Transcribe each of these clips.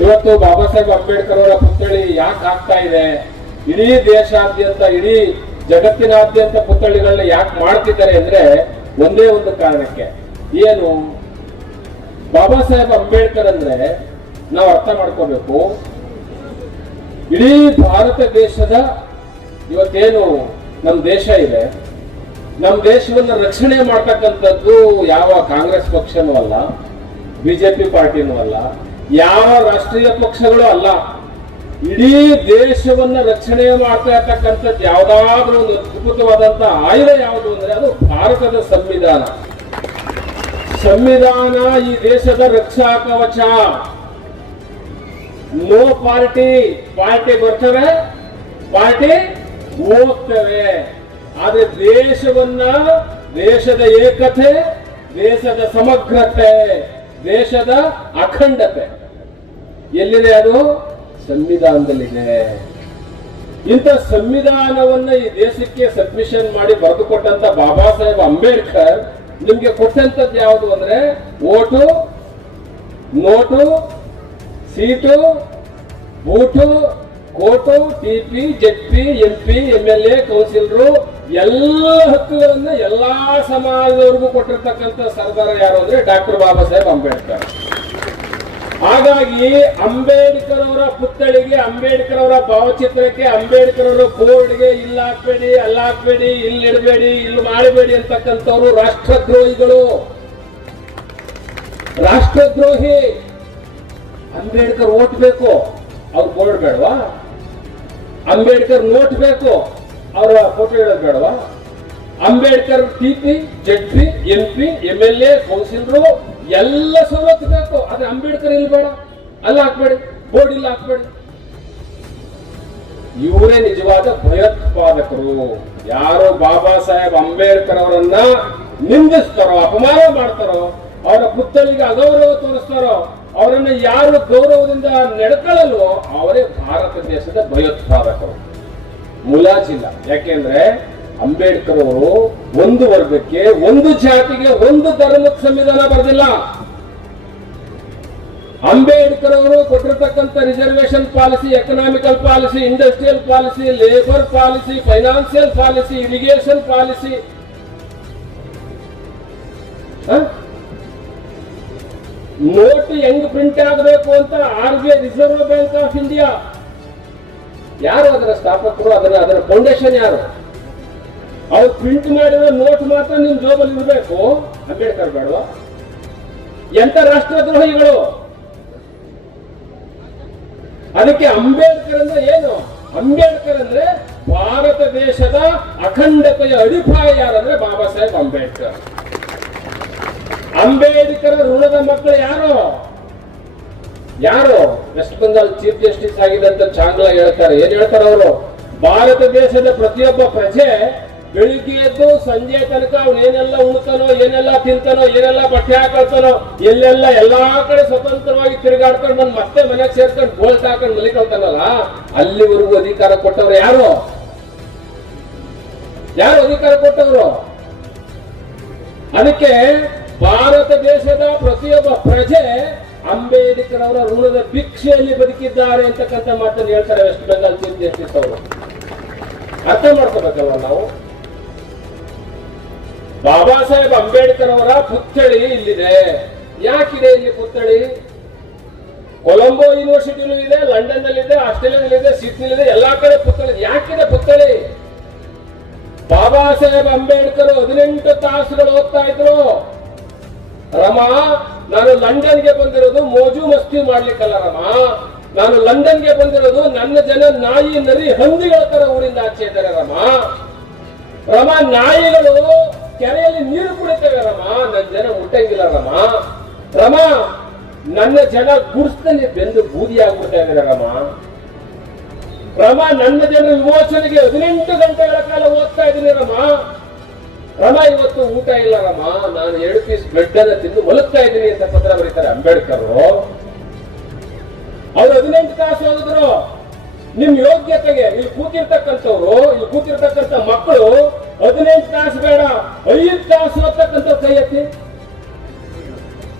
ಇವತ್ತು ಬಾಬಾ ಸಾಹೇಬ್ ಅಂಬೇಡ್ಕರ್ ಅವರ ಪುತ್ಥಳಿ ಯಾಕೆ ಆಗ್ತಾ ಇದೆ, ಇಡೀ ದೇಶಾದ್ಯಂತ ಇಡೀ ಜಗತ್ತಿನಾದ್ಯಂತ ಪುತ್ಥಳಿಗಳನ್ನ ಯಾಕೆ ಮಾಡ್ತಿದ್ದಾರೆ ಅಂದ್ರೆ ಒಂದೇ ಒಂದು ಕಾರಣಕ್ಕೆ. ಏನು, ಬಾಬಾ ಸಾಹೇಬ್ ಅಂಬೇಡ್ಕರ್ ಅಂದ್ರೆ ನಾವು ಅರ್ಥ ಮಾಡ್ಕೋಬೇಕು, ಇಡೀ ಭಾರತ ದೇಶದ ಇವತ್ತೇನು ನಮ್ಮ ದೇಶ ಇದೆ, ನಮ್ಮ ದೇಶವನ್ನ ರಕ್ಷಣೆ ಮಾಡ್ತಕ್ಕಂಥದ್ದು ಯಾವ ಕಾಂಗ್ರೆಸ್ ಪಕ್ಷನೂ ಅಲ್ಲ, ಬಿಜೆಪಿ ಪಾರ್ಟಿನೂ ಅಲ್ಲ, ಯಾವ ರಾಷ್ಟ್ರೀಯ ಪಕ್ಷಗಳು ಅಲ್ಲ. ಇಡೀ ದೇಶವನ್ನ ರಕ್ಷಣೆ ಮಾಡ್ತಾ ಇರ್ತಕ್ಕಂಥದ್ದು ಯಾವ್ದಾದ್ರೂ ಒಂದು ಅದ್ಭುತವಾದಂತಹ ಆಯುಧ ಯಾವುದು ಅಂದ್ರೆ ಅದು ಭಾರತದ ಸಂವಿಧಾನ. ಸಂವಿಧಾನ ಈ ದೇಶದ ರಕ್ಷಾ ಕವಚ. ನೋ ಪಾರ್ಟಿ ಬರ್ತಾರೆ, ಪಾರ್ಟಿ ಹೋಗ್ತವೆ. ಆದ್ರೆ ದೇಶವನ್ನ, ದೇಶದ ಏಕತೆ, ದೇಶದ ಸಮಗ್ರತೆ, ದೇಶದ ಅಖಂಡತೆ ಎಲ್ಲಿದೆ? ಅದು ಸಂವಿಧಾನದಲ್ಲಿದೆ. ಇಂಥ ಸಂವಿಧಾನವನ್ನ ಈ ದೇಶಕ್ಕೆ ಸಬ್ಮಿಷನ್ ಮಾಡಿ ಬರೆದುಕೊಟ್ಟಂತ ಬಾಬಾ ಸಾಹೇಬ್ ಅಂಬೇಡ್ಕರ್ ನಿಮ್ಗೆ ಕೊಟ್ಟಂತದ್ದು ಯಾವುದು ಅಂದ್ರೆ vote, note, seat, boot, coat, TP, ZP, MP, MLA, councillor ಎಲ್ಲ ಹಕ್ಕುಗಳನ್ನ ಎಲ್ಲಾ ಸಮಾಜದವರೆಗೂ ಕೊಟ್ಟಿರ್ತಕ್ಕಂಥ ಸರ್ದಾರ ಯಾರು ಅಂದ್ರೆ ಡಾಕ್ಟರ್ ಬಾಬಾ ಸಾಹೇಬ್ ಅಂಬೇಡ್ಕರ್. ಹಾಗಾಗಿ ಅಂಬೇಡ್ಕರ್ ಅವರ ಪುತ್ಥಳಿಗೆ, ಅಂಬೇಡ್ಕರ್ ಅವರ ಭಾವಚಿತ್ರಕ್ಕೆ, ಅಂಬೇಡ್ಕರ್ ಅವರ ಬೋರ್ಡ್ಗೆ ಇಲ್ಲಿ ಹಾಕ್ಬೇಡಿ, ಅಲ್ಲಿ ಹಾಕ್ಬೇಡಿ, ಇಲ್ಲಿ ಇಡಬೇಡಿ, ಇಲ್ಲಿ ಮಾಡಬೇಡಿ ಅಂತಕ್ಕಂಥವ್ರು ರಾಷ್ಟ್ರದ್ರೋಹಿಗಳು, ರಾಷ್ಟ್ರದ್ರೋಹಿ. ಅಂಬೇಡ್ಕರ್ ಓಟ್ ಬೇಕು, ಅವ್ರ ಬೋರ್ಡ್ ಬೇಡವಾ? ಅಂಬೇಡ್ಕರ್ ನೋಟ್ ಬೇಕು, ಅವರ ಫೋಟೋ ಇಡೋದು ಬೇಡವಾ? Ambedkar TP, ZP, MP, MLA, councillor ಎಲ್ಲ ಸವಲತ್ತು ಬೇಕು. ಆದ್ರೆ ಅಂಬೇಡ್ಕರ್ ಇಲ್ಲಿ ಬೇಡ, ಅಲ್ಲ ಹಾಕ್ಬೇಡಿ, ಬೋರ್ಡ್ ಇಲ್ಲ ಹಾಕ್ಬೇಡಿ. ಇವರೇ ನಿಜವಾದ ಭಯೋತ್ಪಾದಕರು. ಯಾರು ಬಾಬಾ ಸಾಹೇಬ್ ಅಂಬೇಡ್ಕರ್ ಅವರನ್ನ ನಿಂದಿಸ್ತಾರೋ, ಅಪಮಾನ ಮಾಡ್ತಾರೋ, ಅವರ ಪುತ್ಥಳಿಗೆ ಅಗೌರವ ತೋರಿಸ್ತಾರೋ, ಅವರನ್ನು ಯಾರು ಗೌರವದಿಂದ ನಡ್ಕೊಳ್ಳಲ್ವೋ ಅವರೇ ಭಾರತ ದೇಶದ ಭಯೋತ್ಪಾದಕರು. ಮುಲಾಜಿಲ್ಲ. ಯಾಕೆಂದ್ರೆ ಅಂಬೇಡ್ಕರ್ ಅವರು ಒಂದು ವರ್ಗಕ್ಕೆ, ಒಂದು ಜಾತಿಗೆ, ಒಂದು ಧರ್ಮದ ಸಂವಿಧಾನ ಬರೆದಿಲ್ಲ. ಅಂಬೇಡ್ಕರ್ ಅವರು ಕೊಟ್ಟಿರ್ತಕ್ಕಂಥ reservation policy, economical policy, industrial policy, labour policy, financial policy, irrigation policy, note ಹೆಂಗ್ ಪ್ರಿಂಟ್ ಆಗಬೇಕು ಅಂತ RBI, reserve bank of India, ಯಾರು ಅದರ ಸ್ಥಾಪಕರು, ಅದರ ಫೌಂಡೇಶನ್ ಯಾರು? ಅವ್ರು ಪ್ರಿಂಟ್ ಮಾಡಿರೋ ನೋಟ್ ಮಾತ್ರ ನಿಮ್ ಜೋಬಲ್ಲಿ ಇರಬೇಕು. ಅಂಬೇಡ್ಕರ್ ಬೇಡವಾ? ಎಂತ ರಾಷ್ಟ್ರದ್ರೋಹಿಗಳು. ಅದಕ್ಕೆ ಅಂಬೇಡ್ಕರ್ ಅಂದ್ರೆ ಏನು? ಅಂಬೇಡ್ಕರ್ ಅಂದ್ರೆ ಭಾರತ ದೇಶದ ಅಖಂಡತೆಯ ಅಡಿಪಾಯ ಯಾರಂದ್ರೆ ಬಾಬಾ ಸಾಹೇಬ್ ಅಂಬೇಡ್ಕರ್. ಅಂಬೇಡ್ಕರ್ ಋಣದ ಮಕ್ಕಳು ಯಾರು? ವೆಸ್ಟ್ ಬೆಂಗಾಲ್ ಚೀಫ್ ಜಸ್ಟಿಸ್ ಆಗಿದ್ದಂತ ಚಾಂಗ್ಲಾ ಹೇಳ್ತಾರೆ. ಏನ್ ಹೇಳ್ತಾರೆ ಅವರು? ಭಾರತ ದೇಶದ ಪ್ರತಿಯೊಬ್ಬ ಪ್ರಜೆ ಬೆಳಿಗ್ಗೆ ಎದ್ದು ಸಂಜೆ ತನಕ ಅವ್ನು ಏನೆಲ್ಲ ಉಣ್ತಾನೋ, ಏನೆಲ್ಲ ತಿಂತಾನೋ, ಏನೆಲ್ಲ ಬಟ್ಟೆ ಹಾಕೊಳ್ತಾನೋ, ಎಲ್ಲೆಲ್ಲ ಎಲ್ಲಾ ಕಡೆ ಸ್ವತಂತ್ರವಾಗಿ ತಿರುಗಾಡ್ಕೊಂಡು ಬಂದು ಮತ್ತೆ ಮನೆಗೆ ಸೇರ್ಕೊಂಡು ಬೋಲ್ಟ್ ಹಾಕೊಂಡು ಮಲಿಕೊಳ್ತಾನಲ್ಲ, ಅಲ್ಲಿವರೆಗೂ ಅಧಿಕಾರ ಕೊಟ್ಟವ್ರು ಯಾರು ಅಧಿಕಾರ ಕೊಟ್ಟವರು? ಅದಕ್ಕೆ ಭಾರತ ದೇಶದ ಪ್ರತಿಯೊಬ್ಬ ಪ್ರಜೆ ಅಂಬೇಡ್ಕರ್ ಅವರ ಋಣದ ಭಿಕ್ಷೆಯಲ್ಲಿ ಬದುಕಿದ್ದಾರೆ ಅಂತಕ್ಕಂಥ ಮಾತನ್ನು ಹೇಳ್ತಾರೆ ವೆಸ್ಟ್ ಬೆಂಗಾಲ್ ಚೀಫ್ ಜಸ್ಟಿಸ್ ಅವರು. ಅರ್ಥ ಮಾಡ್ಕೋಬೇಕಲ್ಲ ನಾವು. ಬಾಬಾ ಸಾಹೇಬ್ ಅಂಬೇಡ್ಕರ್ ಅವರ ಪುತ್ಥಳಿ ಇಲ್ಲಿದೆ. ಯಾಕಿದೆ ಇಲ್ಲಿ ಪುತ್ಥಳಿ? ಕೊಲಂಬೋ ಯೂನಿವರ್ಸಿಟಿನೂ ಇದೆ, ಲಂಡನ್ ನಲ್ಲಿದೆ, ಆಸ್ಟ್ರೇಲಿಯಾದಲ್ಲಿದೆ, ಸಿಡ್ನಿಲಿದೆ, ಎಲ್ಲಾ ಕಡೆ ಪುತ್ಥಳಿ. ಯಾಕಿದೆ ಪುತ್ಥಳಿ? ಬಾಬಾ ಸಾಹೇಬ್ ಅಂಬೇಡ್ಕರ್ 18 ತಾಸುಗಳು ಓದ್ತಾ ಇದ್ರು. ರಮಾ, ನಾನು ಲಂಡನ್ಗೆ ಬಂದಿರೋದು ಮೋಜು ಮಸ್ತಿ ಮಾಡ್ಲಿಕ್ಕಲ್ಲ ರಮಾ, ನಾನು ಲಂಡನ್ಗೆ ಬಂದಿರೋದು ನನ್ನ ಜನ ನಾಯಿ, ನರಿ, ಹಂದಿಗಳ ತರ ಊರಿಂದ ಆಚೆ ಇದ್ದಾರೆ ರಮಾ, ನಾಯಿಗಳು ಕೆರೆಯಲ್ಲಿ ನೀರು ಕುಡಿತೇವೆ ರಮಾ, ನನ್ನ ಜನ ಮುಟ್ಟಂಗಿಲ್ಲ ರಮಾ, ನನ್ನ ಜನ ಗುಡ್ಸ್ದಲ್ಲಿ ಬೆಂದು ಬೂದಿ ಆಗ್ಬಿಡ್ತಾ ಇದ್ದಾರೆ ರಮಾ, ನನ್ನ ಜನರ ವಿಮೋಚನೆಗೆ 18 ಗಂಟೆಗಳ ಕಾಲ ಓದ್ತಾ ಇದ್ದೀನಿ ರಮಾ, ಇವತ್ತು ಊಟ ಇಲ್ಲ ರಮಾ, ನಾನು 2 ಪೀಸ್ ಬ್ರೆಡ್ ಅನ್ನ ತಿಂದು ಮಲಗ್ತಾ ಇದ್ದೀನಿ ಅಂತ ಪತ್ರ ಬರೀತಾರೆ ಅಂಬೇಡ್ಕರ್. ಅವ್ರು 18 ತಾಸು ಓದಿದ್ರು. ನಿಮ್ ಯೋಗ್ಯತೆಗೆ ಇಲ್ಲಿ ಕೂತಿರ್ತಕ್ಕಂಥ ಮಕ್ಕಳು 18 ತಾಸು ಬೇಡ, 5 ತಾಸು ಓದ್ತಕ್ಕಂಥ ಕೈ ಎತ್ತಿ.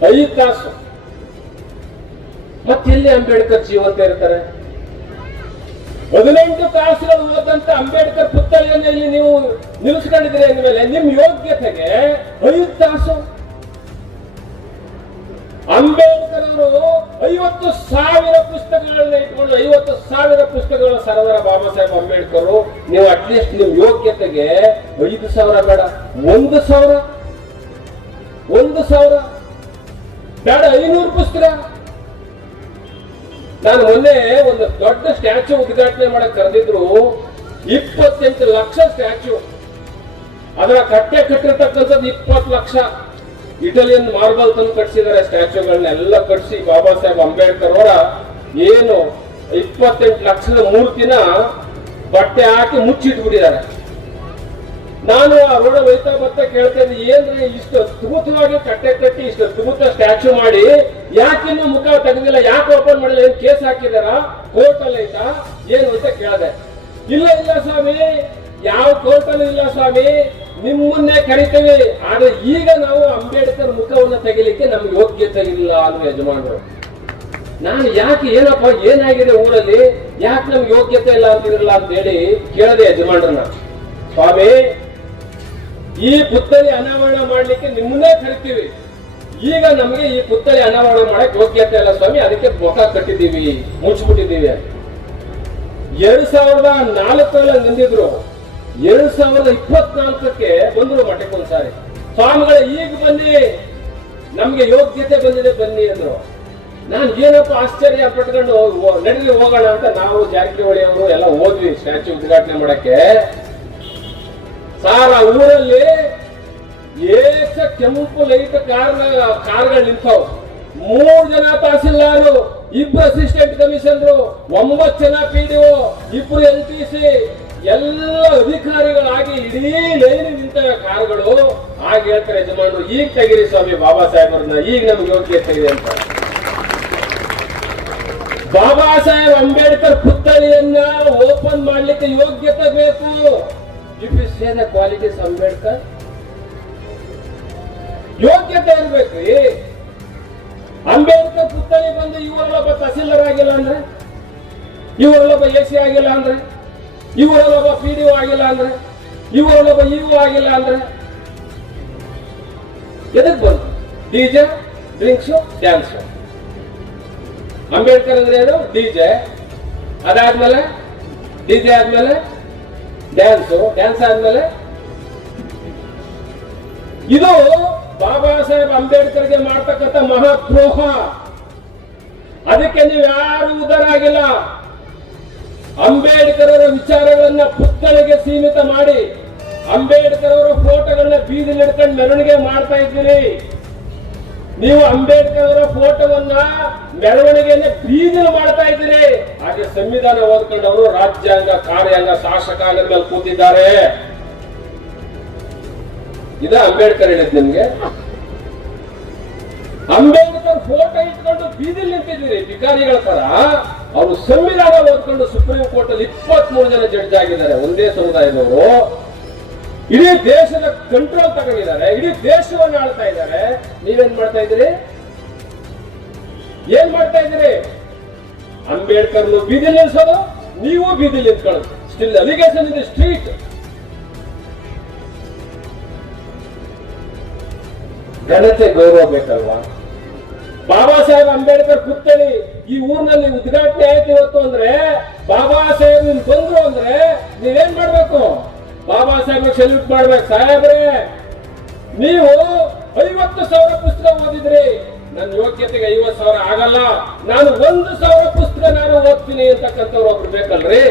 5 ತಾಸು ಮತ್ತೆಲ್ಲಿ ಅಂಬೇಡ್ಕರ್ ಜೀವಂತ ಇರ್ತಾರೆ? 18 ತಾಸುಗಳು ಓದಂತ ಅಂಬೇಡ್ಕರ್ ಪುತ್ಥಳಿಯನ್ನು ಇಲ್ಲಿ ನೀವು ನಿಲ್ಲಿಸ್ಕೊಂಡಿದ್ದೀರಿ ಅಂದಮೇಲೆ ನಿಮ್ ಯೋಗ್ಯತೆಗೆ 5 ತಾಸು. ಅಂಬೇಡ್ಕರ್ ಅವರು 50,000 ಪುಸ್ತಕಗಳನ್ನ ಇಟ್ಕೊಂಡು 50,000 ಪುಸ್ತಕಗಳ ಸರ್ದಾರ ಬಾಬಾ ಸಾಹೇಬ್ ಅಂಬೇಡ್ಕರ್. ನೀವು ಅಟ್ಲೀಸ್ಟ್ ನಿಮ್ ಯೋಗ್ಯತೆಗೆ 5,000 ಬೇಡ, 1,000 ಬೇಡ, 500 ಪುಸ್ತಕ. ನಾನು ಮೊನ್ನೆ ಒಂದು ದೊಡ್ಡ ಸ್ಟ್ಯಾಚ್ಯೂ ಉದ್ಘಾಟನೆ ಮಾಡಕ್ ಕರೆದಿದ್ರು. 28 ಲಕ್ಷ ಸ್ಟ್ಯಾಚ್ಯೂ. ಅದರ ಕಟ್ಟಿರ್ತಕ್ಕಂಥದ್ದು 20 ಲಕ್ಷ. ಇಟಲಿಯನ್ ಮಾರ್ಬಲ್ ತಂದು ಕಟ್ಸಿದ್ದಾರೆ ಸ್ಟ್ಯಾಚ್ಯೂಗಳನ್ನೆಲ್ಲ ಕಟ್ಸಿ ಬಾಬಾ ಸಾಹೇಬ್ ಅಂಬೇಡ್ಕರ್ ಅವರ ಏನು 28 ಲಕ್ಷದ ಮೂರ್ತಿನ ಬಟ್ಟೆ ಹಾಕಿ ಮುಚ್ಚಿಟ್ಬಿಟ್ಟಿದ್ದಾರೆ. ನಾನು ಆ ರೋಡ ಹೋಯ್ತಾ ಬರ್ತಾ ಕೇಳ್ತಾ ಇದ್ದೆ, ಏನ್ರಿ ಇಷ್ಟು ಅದ್ಭುತವಾಗಿ ಕಟ್ಟಿ ಇಷ್ಟು ಅದ್ಭುತ ಸ್ಟ್ಯಾಚ್ಯೂ ಮಾಡಿ ಯಾಕಿನ್ನೂ ಮುಖ ತೆಗೆದಿಲ್ಲ, ಯಾಕೆ ಓಪನ್ ಮಾಡಿಲ್ಲ, ಏನ್ ಕೇಸ್ ಹಾಕಿದಾರ, ಕೋರ್ಟ್ ಅಲ್ಲಿ ಐತಾ ಏನು ಅಂತ ಕೇಳಿದೆ. ಇಲ್ಲ ಸ್ವಾಮಿ, ಯಾವ ಕೋರ್ಟ್ ಅಲ್ಲಿ ಇಲ್ಲ ಸ್ವಾಮಿ, ನಿಮ್ಮನ್ನೇ ಕರಿತೇವೆ, ಆದ್ರೆ ಈಗ ನಾವು ಅಂಬೇಡ್ಕರ್ ಮುಖವನ್ನು ತೆಗಿಲಿಕ್ಕೆ ನಮ್ಗೆ ಯೋಗ್ಯತೆ ಇಲ್ಲ ಅನ್ನೋ ಯಜಮಾನರು. ನಾನು ಯಾಕೆ, ಏನಪ್ಪ ಏನಾಗಿದೆ ಊರಲ್ಲಿ, ಯಾಕೆ ನಮ್ಗೆ ಯೋಗ್ಯತೆ ಇಲ್ಲ ಅಂತಿರಲ್ಲ ಅಂತ ಹೇಳಿ ಕೇಳದೆ ಯಜಮಾನ್ರನ್ನ. ಸ್ವಾಮಿ, ಈ ಪುತ್ಥಳಿ ಅನಾವರಣ ಮಾಡ್ಲಿಕ್ಕೆ ನಿಮ್ಮನ್ನೇ ಕರಿತೀವಿ, ಈಗ ನಮ್ಗೆ ಈ ಪುತ್ಥಳಿ ಅನಾವರಣ ಮಾಡಕ್ ಯೋಗ್ಯತೆ ಇಲ್ಲ ಸ್ವಾಮಿ, ಅದಕ್ಕೆ ಮುಖ ಕಟ್ಟಿದ್ದೀವಿ, ಮುಚ್ಚಿಬಿಟ್ಟಿದ್ದೀವಿ. 2004 ನಿಂದಿದ್ರು, 2024 ಬಂದ್ರು ಮಠಕ್ಕೆ ಒಂದ್ಸಾರಿ. ಸ್ವಾಮಿಗಳೇ ಈಗ ಬನ್ನಿ, ನಮ್ಗೆ ಯೋಗ್ಯತೆ ಬಂದಿದೆ ಬನ್ನಿ ಅಂದ್ರು. ನಾನು ಏನಪ್ಪ ಆಶ್ಚರ್ಯ ಪಟ್ಕೊಂಡು ನಡೀಲಿ ಹೋಗೋಣ ಅಂತ ನಾವು ಜಾರಕಿಹೊಳಿ ಅವರು ಎಲ್ಲ ಹೋದ್ವಿ ಸ್ಟ್ಯಾಚ್ಯೂ ಉದ್ಘಾಟನೆ ಮಾಡಕ್ಕೆ. ಸಾರ ಊರಲ್ಲಿ ಕೆಂಪು ಲೈಟ್ ಕಾರ್ಗಳು ನಿಂತವು. 3 ಜನ ತಹಸೀಲ್ದಾರು, 2 ಅಸಿಸ್ಟೆಂಟ್ ಕಮಿಷನರು, 9 ಜನ PDO, 2 LTC, ಎಲ್ಲ ಅಧಿಕಾರಿಗಳಾಗಿ ಇಡೀ ಲೈನ್ ನಿಂತ ಕಾರ್ಗಳು. ಆಗ ಹೇಳ್ತಾರೆ ಯಜಮಾನರು, ಈಗ ತೆಗಿರಿ ಸ್ವಾಮಿ ಬಾಬಾ ಸಾಹೇಬ್ರನ್ನ, ಈಗ ನಮ್ಗೆ ಯೋಗ್ಯತೆ ಇದೆ ಅಂತ. ಬಾಬಾ ಸಾಹೇಬ್ ಅಂಬೇಡ್ಕರ್ ಪುತ್ಥಳಿಯನ್ನ ಓಪನ್ ಮಾಡ್ಲಿಕ್ಕೆ ಯೋಗ್ಯತೆ ಬೇಕು. If you say the qualities Ambedkar, ಯೋಗ್ಯತೆ ಇರ್ಬೇಕ್ರಿ. ಅಂಬೇಡ್ಕರ್ ಪುತ್ಥಳಿ ಬಂದು ಇವರಲ್ಲೊಬ್ಬ ತಹಸೀಲ್ದಾರ್ ಆಗಿಲ್ಲ ಅಂದ್ರೆ, ಇವರಲ್ಲೊಬ್ಬ AC ಆಗಿಲ್ಲ ಅಂದ್ರೆ, ಇವರಲ್ಲೊಬ್ಬ PDO ಆಗಿಲ್ಲ ಅಂದ್ರೆ, ಇವರಲ್ಲೊಬ್ಬ EO ಆಗಿಲ್ಲ ಅಂದ್ರೆ ಎದಕ್ ಬಂತು? DJ, drinks, dance. ಅಂಬೇಡ್ಕರ್ ಅಂದ್ರೆ ಏನು? DJ, ಅದಾದ್ಮೇಲೆ DJ ಆದ್ಮೇಲೆ ಡ್ಯಾನ್ಸ್ ಆದ್ಮೇಲೆ ಇದು ಬಾಬಾ ಸಾಹೇಬ್ ಅಂಬೇಡ್ಕರ್ಗೆ ಮಾಡ್ತಕ್ಕಂಥ ಮಹಾದ್ರೋಹ. ಅದಕ್ಕೆ ನೀವು ಯಾರು ಉದ್ಧಾರ ಆಗಿಲ್ಲ. ಅಂಬೇಡ್ಕರ್ ಅವರ ವಿಚಾರಗಳನ್ನ ಪುತ್ಥಳಿಗೆ ಸೀಮಿತ ಮಾಡಿ ಅಂಬೇಡ್ಕರ್ ಅವರ ಫೋಟೋಗಳನ್ನ ಬೀದಿಲಿ ಹಿಡ್ಕೊಂಡು ಮೆರವಣಿಗೆ ಮಾಡ್ತಾ ಇದ್ದೀರಿ. ನೀವು ಅಂಬೇಡ್ಕರ್ ಅವರ ಫೋಟೋವನ್ನ ಮೆರವಣಿಗೆಯನ್ನ ಬೀದಿಲು ಮಾಡ್ತಾ ಇದ್ದೀರಿ. ಹಾಗೆ ಸಂವಿಧಾನ ಓದ್ಕೊಂಡವರು ರಾಜ್ಯಾಂಗ, ಕಾರ್ಯಾಂಗ, ಶಾಸಕಾಂಗದ ಮೇಲೆ ಕೂತಿದ್ದಾರೆ. ಇದ ಅಂಬೇಡ್ಕರ್ ಹೇಳಿದ್ ನಿಮ್ಗೆ. ಅಂಬೇಡ್ಕರ್ ಫೋಟೋ ಇಟ್ಕೊಂಡು ಬೀದಿಲಿ ನಿಂತಿದ್ದೀರಿ ಭಿಕಾರಿಗಳ ತರ. ಅವರು ಸಂವಿಧಾನ ಓದ್ಕೊಂಡು ಸುಪ್ರೀಂ ಕೋರ್ಟ್ ಅಲ್ಲಿ 23 ಜನ ಜಡ್ಜ್ ಆಗಿದ್ದಾರೆ, ಒಂದೇ ಸಮುದಾಯದವರು. ಇಡೀ ದೇಶದ ಕಂಟ್ರೋಲ್ ತಗೊಂಡಿದ್ದಾರೆ, ಇಡೀ ದೇಶವನ್ನು ಆಳ್ತಾ ಇದ್ದಾರೆ. ನೀವೇನ್ ಮಾಡ್ತಾ ಇದ್ದೀರಿ? ಏನ್ ಮಾಡ್ತಾ ಇದ್ದೀರಿ? ಅಂಬೇಡ್ಕರ್ ಬೀದಿಲಿ ನಿಲ್ಸೋದು, ನೀವು ಬೀದಿಲಿ ನಿಂತ್ಕೊಳ್ಳೋದು. ಸ್ಟಿಲ್ ಅಲಿಗೇಷನ್ ಇದೆ ಸ್ಟ್ರೀಟ್. ಘನತೆ, ಗೌರವ ಬೇಕಲ್ವಾ? ಬಾಬಾ ಸಾಹೇಬ್ ಅಂಬೇಡ್ಕರ್ ಪುತ್ಥಳಿ ಈ ಊರಿನಲ್ಲಿ ಉದ್ಘಾಟನೆ ಆಯ್ತು ಇವತ್ತು ಅಂದ್ರೆ, ಬಾಬಾ ಸಾಹೇಬ್ ಬಂದ್ರು ಅಂದ್ರೆ ನೀವೇನ್ ಮಾಡ್ಬೇಕು? ಬಾಬಾ ಸಾಹೇಬ್ ಸೆಲ್ಯೂಟ್ ಮಾಡ್ಬೇಕು. ಸಾಹೇಬ್ರೆ, ನೀವು 50,000 ಪುಸ್ತಕ ಓದಿದ್ರಿ, ನನ್ನ ಯೋಗ್ಯತೆಗೆ 50,000 ಆಗಲ್ಲ, ನಾನು 1,000 ಪುಸ್ತಕ ನಾನು ಓದ್ತೀನಿ ಅಂತಕ್ಕಂಥವ್ರು ಒಬ್ರು ಬೇಕಲ್ರಿ.